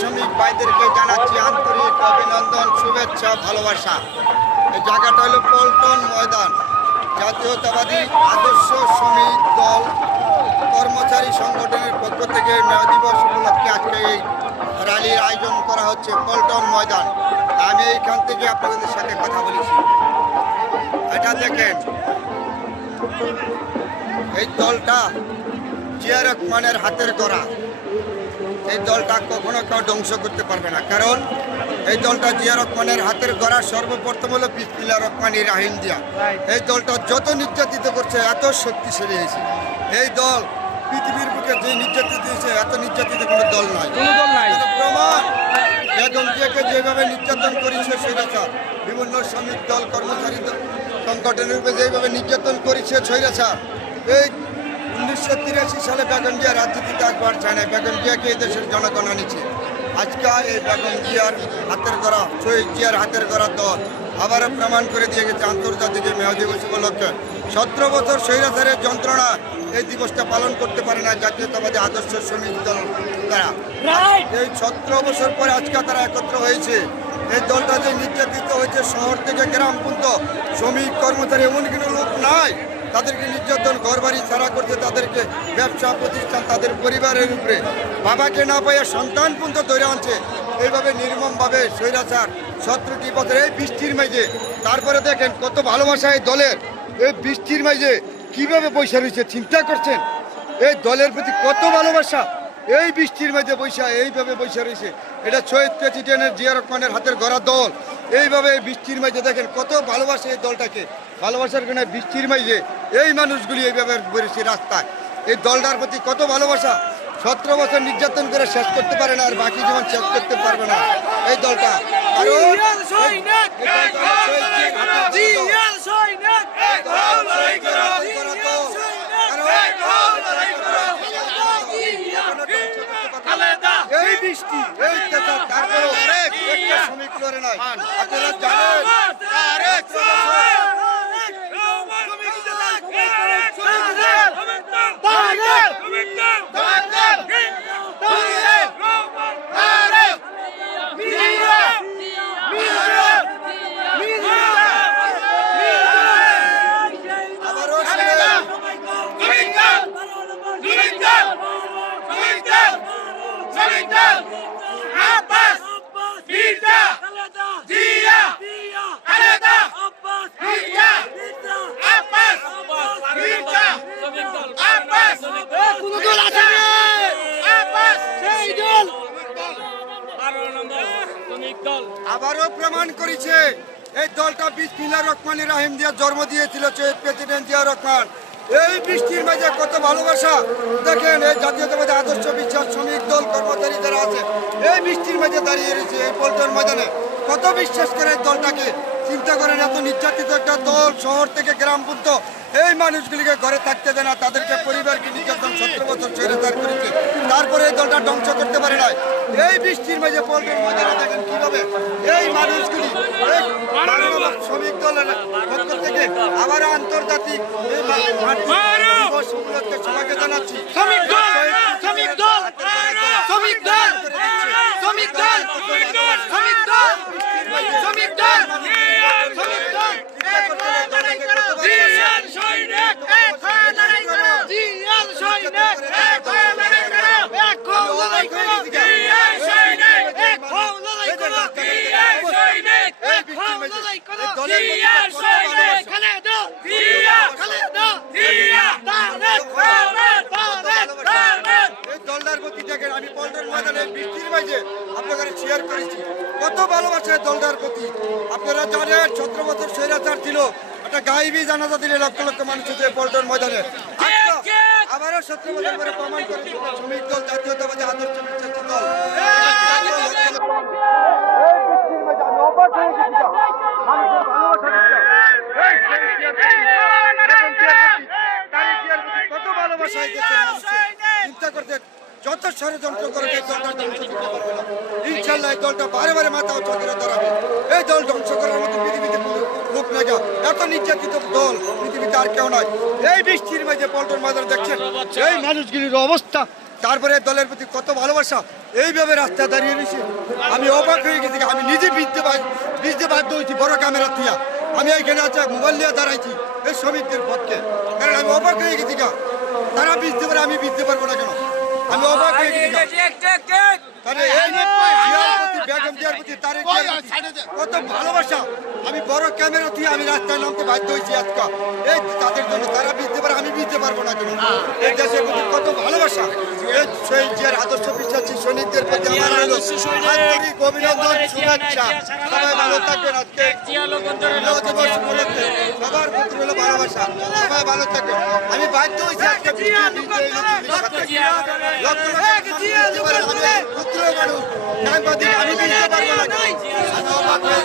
শ্রমিক ভাইদেরকে জানাচ্ছি আন্তরিক অভিনন্দন, শুভেচ্ছা, ভালোবাসা। এই জায়গাটা হলো পল্টন ময়দান। জাতীয়তাবাদী আদর্শ শ্রমিক দল কর্মচারী সংগঠনের পক্ষ থেকে মে দিবস উপলক্ষে আজকে এই র্যালির আয়োজন করা হচ্ছে পল্টন ময়দান। আমি এইখান থেকে আপনাদের সাথে কথা বলেছি। এটা দেখেন, এই দলটা জিয়া রহমানের হাতের গড়া। এই দলটা কখনো কেউ ধ্বংস করতে পারবে না, কারণ এই দলটা জিয়া রহমানের হাতের গড়া। সর্বপ্রথম হলো বিসমিল্লাহির রহমানির রহিম দিয়া। এই দলটা যত নির্যাতিত করছে এত শক্তিশালী হয়েছে। এই দল পৃথিবীর বুকে যে নির্যাতিত হয়েছে এত নির্যাতিত কোনো দল নাই। প্রমাণ বেগম জিয়াকে যেভাবে নির্যাতন করেছে স্বৈরাচার, বিভিন্ন শ্রমিক দল কর্মচারী সংগঠনের উপরে যেভাবে নির্যাতন করেছে স্বৈরাচার। এই 1983 সালে বেগম জিয়া রাজনীতিতে একবার চায় না। বেগম জিয়াকে এই দেশের জনগণ আনিছে। আজকে এই বেগম জিয়ার হাতের গড়া, শহীদ জিয়ার হাতের গড়া দল আবারও প্রমাণ করে দিয়ে গেছে আন্তর্জাতিক মে দিবস উপলক্ষে। 17 বছর স্বৈরাচারের যন্ত্রণা এই দিবসটা পালন করতে পারে না জাতীয়তাবাদী আদর্শ শ্রমিক দল তারা। এই 17 বছর পরে আজকে তারা একত্র হয়েছে। এই দলটা যে নির্যাতিত হয়েছে শহর থেকে গ্রাম পর্যন্ত, শ্রমিক কর্মচারী এমন কোনো লোক নাই তাদেরকে নির্যাতন, ঘরবাড়ি ছাড়া করছে, তাদেরকে ব্যবসা প্রতিষ্ঠান, তাদের পরিবারের উপরে বাবাকে না পাইয়া সন্তান পর্যন্ত ধরে আনছে। এইভাবে নির্মমভাবে স্বৈরাচার 17টি বছর এই বৃষ্টির মাঝে। তারপরে দেখেন কত ভালোবাসা এই দলের। এই বৃষ্টির মাঝে কিভাবে বৈশা রয়েছে চিন্তা করছেন? এই দলের প্রতি কত ভালোবাসা। এই বৃষ্টির মাঝে বৈশা এইভাবে বৈশা রয়েছে। এটা শহীদ প্রেসিডেন্টের জিয়া রহমানের হাতের গড়া দল। এইভাবে বৃষ্টির মাঝে দেখেন কত ভালোবাসে এই দলটাকে। ভালোবাসার কারণে বৃষ্টির মাঝে এই মানুষগুলি এইভাবে বেরিয়েছে রাস্তায়। এই দলটার প্রতি কত ভালোবাসা। 17 বছর নির্যাতন করে শেষ করতে পারে না, আর বাকি জীবন শেষ করতে পারবে না এই দলটা। এই বৃষ্টি, এই তারপরে শ্রমিক লড়ে নয়। আপনারা জানেন আবারও প্রমাণ করেছে এই দলটা বিসমিল্লাহির রহমানির রহিম দিয়ে জন্ম দিয়েছিল প্রেসিডেন্ট জিয়া রহমান। এই বৃষ্টির মাঝে কত ভালোবাসা দেখেন। এই জাতীয়তাবাদী আদর্শ বিশ্বাস শ্রমিক দল কর্মচারী যারা আছে এই বৃষ্টির মাঝে দাঁড়িয়ে রয়েছে এই পল্টন ময়দানে। কত বিশ্বাস করে এই দলটাকে। চিন্তা করেন, এত নির্যাতিত একটা দল শহর থেকে গ্রাম পর্যন্ত এই মানুষগুলিকে ঘরে থাকতে দেয় না, তাদেরকে পরিবারকে নির্যাতন 17 বছর স্বৈরাচার করেছে। তারপরে এই দলটা ধ্বংস করতে পারে নাই। এই বৃষ্টির মাঝে পল্টন ময়দানে দেখেন কিভাবে এই মানুষগুলি শ্রমিক দলের পক্ষ থেকে আবার আন্তর্জাতিক দিবস উপলক্ষে সবাইকে জানাচ্ছি দলটার প্রতি দেখেন। আমি পল্টন ময়দানে বৃষ্টির মাঝে আপনাদের শেয়ার করেছি কত ভালোবাসে দলটার প্রতি। আপনারা জানেন 17 বছর স্বৈরাচার ছিল, একটা গায়েবী জানাজা দিলে লক্ষ লক্ষ মানুষ হচ্ছে পল্টন ময়দানে। আবারও 17 বছর পরে প্রমাণ করেছে শ্রমিক দল জাতীয়তাবাদী আদর্শ বিশ্বাসী দল। কত ভালোবাসা চিন্তা করতে যত ষড়যন্ত্র করে এই দলটা ধ্বংস করতে পারবে না। ইনশাল্লাহ এই দলটা বারে বারে মাথা উঁচু করে দাঁড়াবে। এই দল ধ্বংস করার মতো পৃথিবীতে হোক না কেউ, এত নির্যাতিত দল পৃথিবীতে আর কেউ নয়। এই বৃষ্টির মাঝে পল্টন বাজার দেখছেন এই মানুষগুলির অবস্থা, তারপরে দলের প্রতি কত ভালোবাসা, এইভাবে রাস্তায় দাঁড়িয়ে রয়েছে। আমি অবাক হয়ে গেছি, আমি নিজে ভিজতে বাধ্য হয়েছি বড় ক্যামেরা দিয়া। আমি এইখানে আছে মোবাইল নিয়ে দাঁড়াইছি এই শ্রমিকদের পক্ষে, কারণ আমি অবাক হয়ে গেছি গা, তারা ভিজতে পারে আমি ভিজতে পারবো না কেন? আমি অবাক হয়ে গেছি গা। তাহলে এই জিয়ার প্রতি, বেগম জিয়ার প্রতি, তারেক জিয়ার প্রতি কত ভালোবাসা, আমি বড় ক্যামেরা দিয়ে আমি রাস্তায় নামতে বাধ্য হয়েছি আজকে এই তাদের জন্য। তারা ভিজতে পারে আমি ভিজতে পারবো না কেন? এই দেশের প্রতি কত ভালোবাসা, এই শহীদ জিয়ার আদর্শ বিশ্বাসী সৈনিকদের প্রতি আমার হলো আন্তরিক অভিনন্দন, শুভেচ্ছা। সবাই ভালো থাকবেন। আজকে দিবস উপলক্ষে সবার প্রতি হলো ভালোবাসা, সবাই ভালো থাকবেন। আমি বাধ্য হয়েছি আজকে পুত্র মানুষ সাংবাদিক, আমি ভিজতে পারবো না কেন? আমি অবাক হয়ে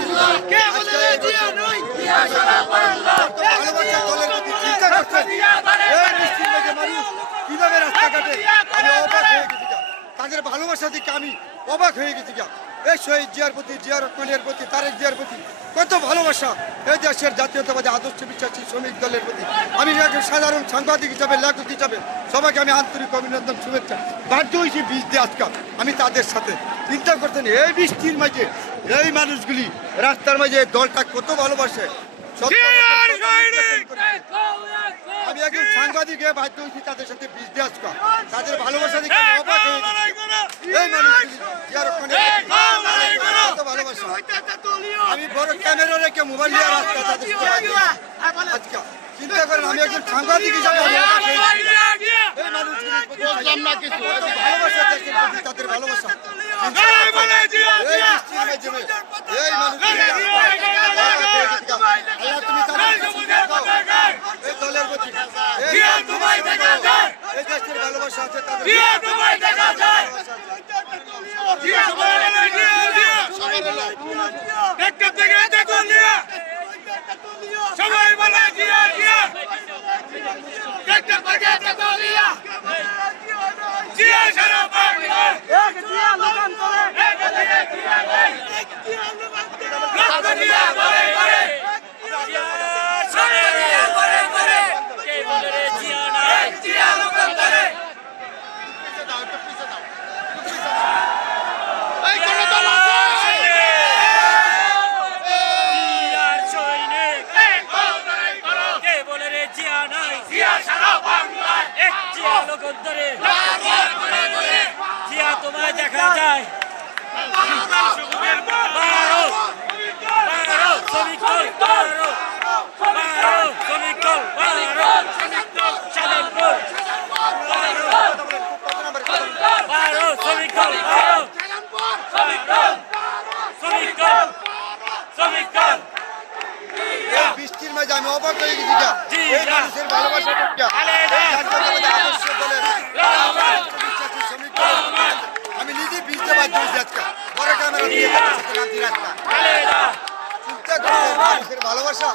ভালোবাসা দলের প্রতি চিন্তা করছেন এই বৃষ্টির মধ্যে মানুষ কিভাবে রাস্তাঘাটে, আমি অবাক হয়ে গেছি গা। তাদের ভালোবাসা দিকে আমি অবাক হয়ে গেছি গা। এই শহীদ জিয়ার প্রতি, জিয়া রহমানের প্রতি, তারেক জিয়ার প্রতি কত ভালোবাসা, এই দেশের জাতীয়তাবাদী আদর্শ বিশ্বাসী শ্রমিক দলের প্রতি আমি একজন সাধারণ সাংবাদিক হিসাবে, লেখক হিসাবে সবাইকে আমি আন্তরিক অভিনন্দন, শুভেচ্ছা। বাধ্য হয়েছি বৃষ্টি আজকে আমি তাদের সাথে। চিন্তা করতেন এই বৃষ্টির মাঝে এই মানুষগুলি রাস্তার মাঝে দলটা কত ভালোবাসে। আমি একজন সাংবাদিক হয়ে বাধ্য হয়েছি তাদের সাথে বৃষ্টি আজকে, তাদের ভালোবাসা দেখে আমি অবাক হয়ে গেছি। এই মানুষগুলি জিয়া রহমানের কত ভালোবাসা, আমি বড় ক্যামেরা রেখে মোবাইল নিয়ে রাস্তা তাদের আজকে। চিন্তা করেন আমি একজন সাংবাদিক হিসাবে এই মানুষগুলির প্রতি ভালোবাসা, দেশের প্রতি তাদের ভালোবাসা। এই মানুষগুলি তুমি এই দলের প্রতি এই দেশের ভালোবাসা আছে তাদের। সবাই বলে জিয়া জিয়া জিয়া সারা বাংলা এক জিয়া লোকান করে এক জিয়া লোকান করে জিয়া সারা জিয়া করে কে বলে রে জিয়া নাই জিয়া লোকান করে এই কোন দল আছে জিয়ার সৈনিক কে বলে রে জিয়া নাই জিয়া সারা বাংলা এক জিয়া লোকান করে জিয়া তোমায় দেখা যায় বৃষ্টির মাঝে আমি অবাক হয়ে গেছি গা। এই মানুষের ভালোবাসা আদর্শ দলের শ্রমিক দলের আমি নিজে ভিজতে বাধ্য হয়েছি আজকে বড় ক্যামেরা দিয়ে রাস্তা চিন্তা করে মানুষের ভালোবাসা